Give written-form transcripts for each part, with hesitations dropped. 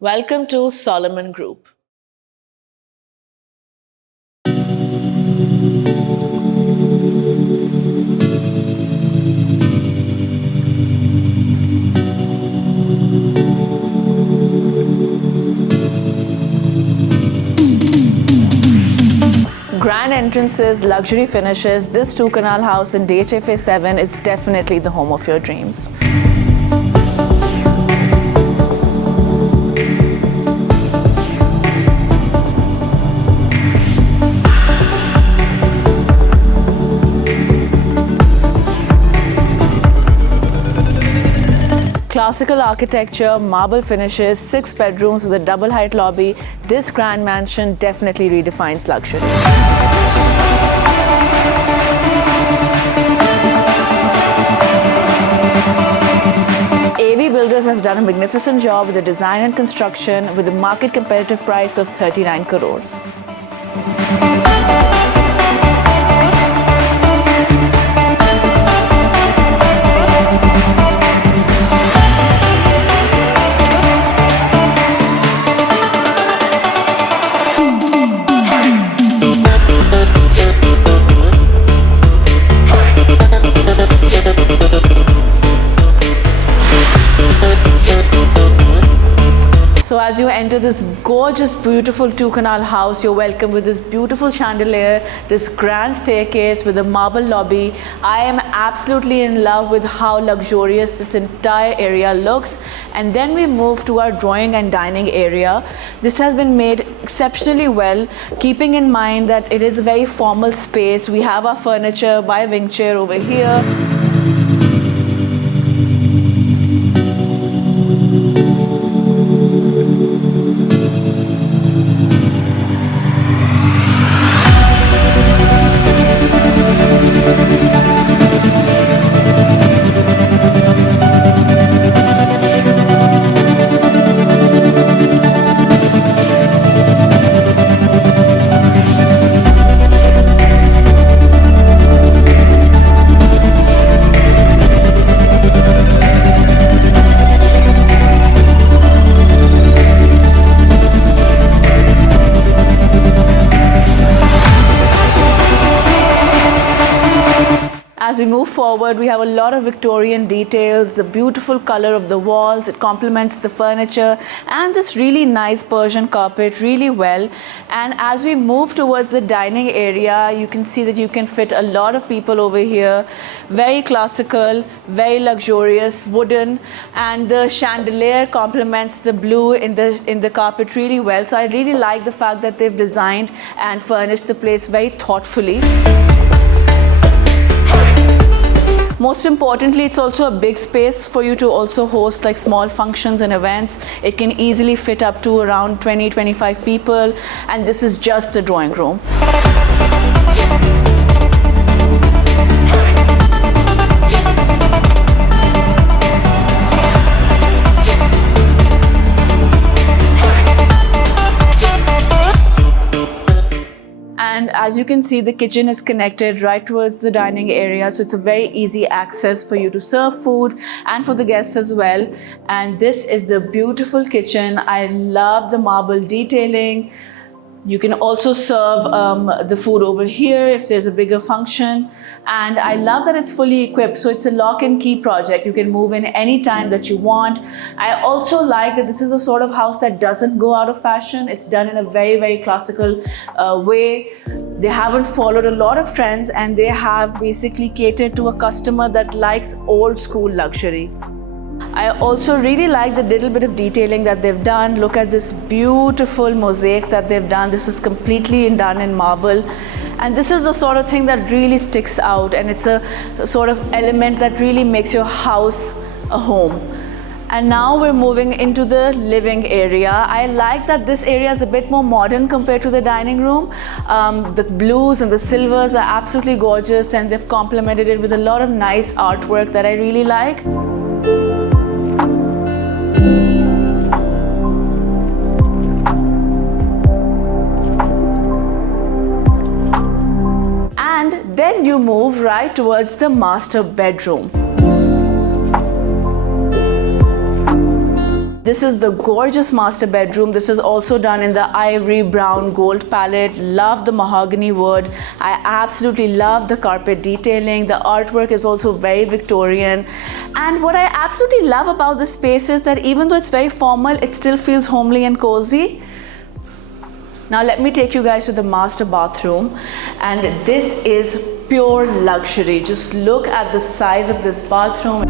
Welcome to Solomon Group. Grand entrances, luxury finishes, this two-canal house in DHFA 7 is definitely the home of your dreams. Classical architecture, marble finishes, 6 bedrooms with a double height lobby. This grand mansion definitely redefines luxury. AV Builders has done a magnificent job with the design and construction with a market competitive price of 39 crores. So as you enter this gorgeous, beautiful two-canal house, you're welcomed with this beautiful chandelier, this grand staircase with a marble lobby. I am absolutely in love with how luxurious this entire area looks. And then we move to our drawing and dining area. This has been made exceptionally well, keeping in mind that it is a very formal space. We have our furniture by Wing Chair over here. As we move forward, we have a lot of Victorian details, the beautiful color of the walls, it complements the furniture and this really nice Persian carpet really well. And as we move towards the dining area, you can see that you can fit a lot of people over here. Very classical, very luxurious, wooden, and the chandelier complements the blue in the carpet really well. So I really like the fact that they've designed and furnished the place very thoughtfully. Most importantly, it's also a big space for you to also host like small functions and events. It can easily fit up to around 20-25 people, and this is just a drawing room. And as you can see, the kitchen is connected right towards the dining area, so it's a very easy access for you to serve food and for the guests as well. And this is the beautiful kitchen. I love the marble detailing. You can also serve the food over here if there's a bigger function. And I love that it's fully equipped, so it's a lock and key project. You can move in any time that you want. I also like that this is a sort of house that doesn't go out of fashion. It's done in a very, very classical way. They haven't followed a lot of trends, and they have basically catered to a customer that likes old school luxury. I also really like the little bit of detailing that they've done. Look at this beautiful mosaic that they've done. This is completely done in marble. And this is the sort of thing that really sticks out, and it's a sort of element that really makes your house a home. And now we're moving into the living area. I like that this area is a bit more modern compared to the dining room. The blues and the silvers are absolutely gorgeous, and they've complemented it with a lot of nice artwork that I really like. And then you move right towards the master bedroom. This is the gorgeous master bedroom. This is also done in the ivory brown gold palette. Love the mahogany wood. I absolutely love the carpet detailing. The artwork is also very Victorian. And what I absolutely love about this space is that even though it's very formal, it still feels homely and cozy. Now let me take you guys to the master bathroom, and this is pure luxury. Just look at the size of this bathroom.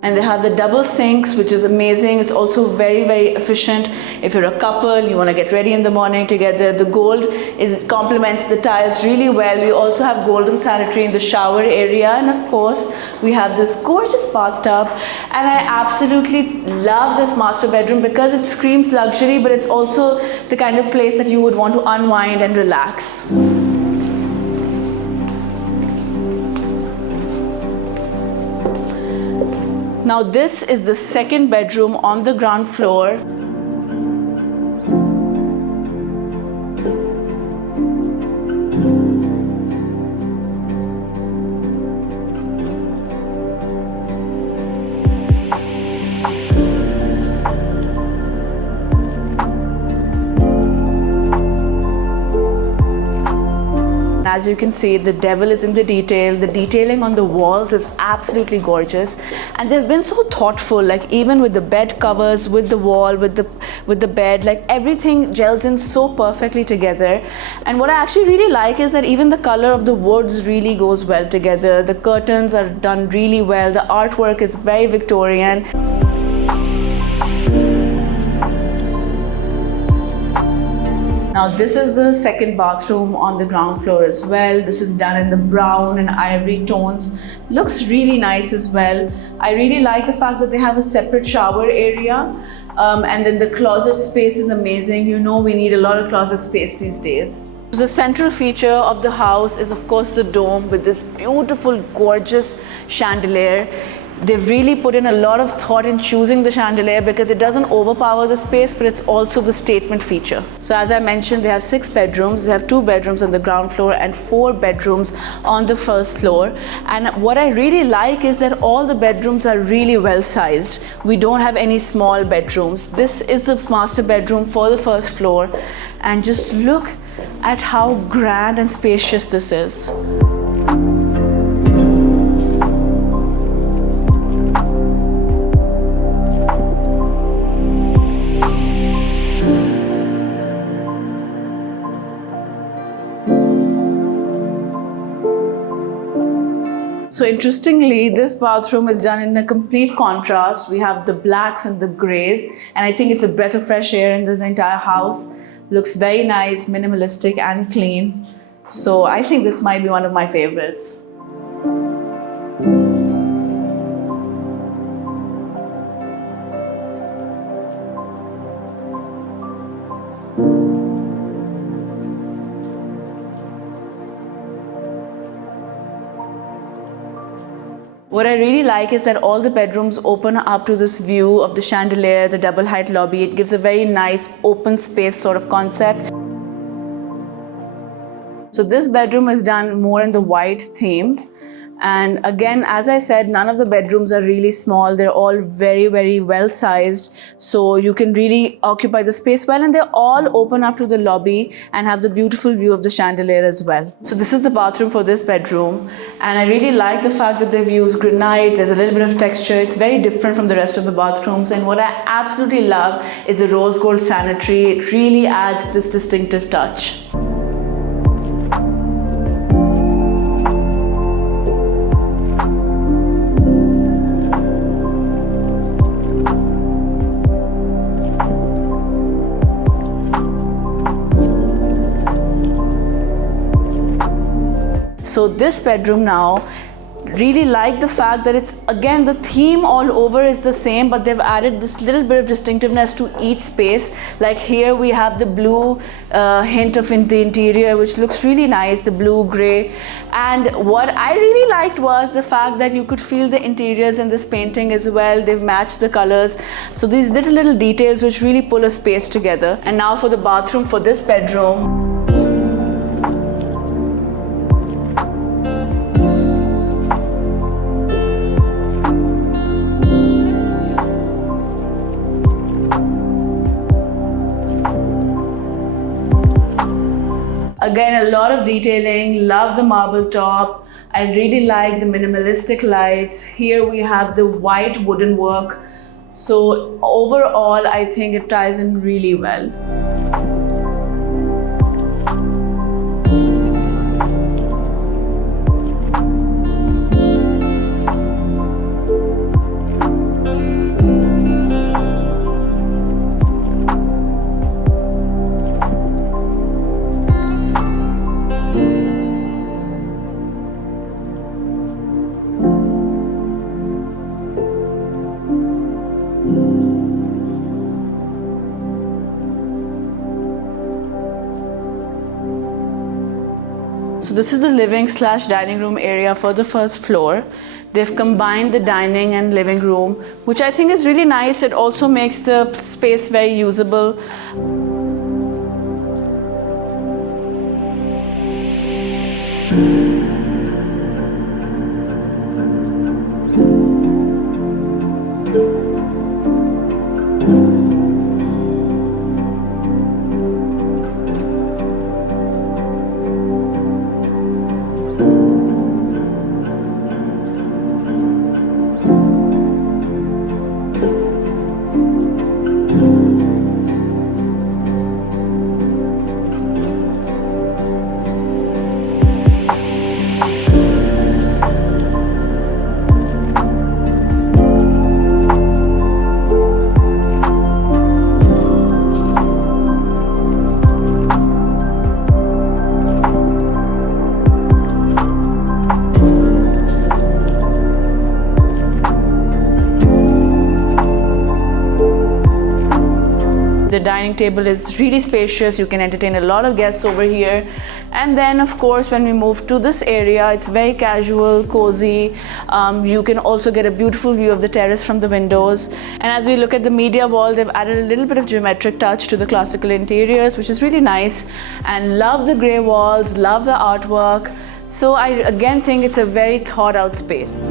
And they have the double sinks, which is amazing. It's also very, very efficient. If you're a couple, you want to get ready in the morning together. The gold complements the tiles really well. We also have golden sanitary in the shower area. And of course, we have this gorgeous bathtub. And I absolutely love this master bedroom because it screams luxury, but it's also the kind of place that you would want to unwind and relax. Now this is the second bedroom on the ground floor. As you can see, the devil is in the detail. The detailing on the walls is absolutely gorgeous, and they've been so thoughtful, like even with the bed covers, with the wall, with the bed, like everything gels in so perfectly together. And what I actually really like is that even the color of the woods really goes well together. The curtains are done really well. The artwork is very Victorian. Now this is the second bathroom on the ground floor as well. This is done in the brown and ivory tones. Looks really nice as well. I really like the fact that they have a separate shower area, and then the closet space is amazing. You know, we need a lot of closet space these days. The central feature of the house is of course the dome with this beautiful, gorgeous chandelier. They've really put in a lot of thought in choosing the chandelier because it doesn't overpower the space, but it's also the statement feature. So as I mentioned, they have 6 bedrooms. They have 2 bedrooms on the ground floor and 4 bedrooms on the first floor. And what I really like is that all the bedrooms are really well sized. We don't have any small bedrooms. This is the master bedroom for the first floor. And just look at how grand and spacious this is. So interestingly, this bathroom is done in a complete contrast. We have the blacks and the grays, and I think it's a breath of fresh air in the entire house. Looks very nice, minimalistic and clean. So I think this might be one of my favorites. What I really like is that all the bedrooms open up to this view of the chandelier, the double height lobby. It gives a very nice open space sort of concept. So this bedroom is done more in the white theme. And again, as I said, none of the bedrooms are really small. They're all very, very well sized. So you can really occupy the space well, and they all open up to the lobby and have the beautiful view of the chandelier as well. So this is the bathroom for this bedroom. And I really like the fact that they've used granite. There's a little bit of texture. It's very different from the rest of the bathrooms. And what I absolutely love is the rose gold sanitary. It really adds this distinctive touch. So this bedroom now Really like the fact that it's, again, the theme all over is the same, but they've added this little bit of distinctiveness to each space. Like here we have the blue hint of in the interior, which looks really nice, the blue gray. And what I really liked was the fact that you could feel the interiors in this painting as well. They've matched the colors. So these little details which really pull a space together. And now for the bathroom for this bedroom. Again, a lot of detailing, love the marble top. I really like the minimalistic lights. Here we have the white wooden work. So overall, I think it ties in really well. So this is the living/dining room area for the first floor. They've combined the dining and living room, which I think is really nice. It also makes the space very usable. The dining table is really spacious. You can entertain a lot of guests over here. And then of course, when we move to this area, it's very casual, cozy. You can also get a beautiful view of the terrace from the windows. And as we look at the media wall, they've added a little bit of geometric touch to the classical interiors, which is really nice. And love the gray walls, love the artwork. So I again think it's a very thought out space.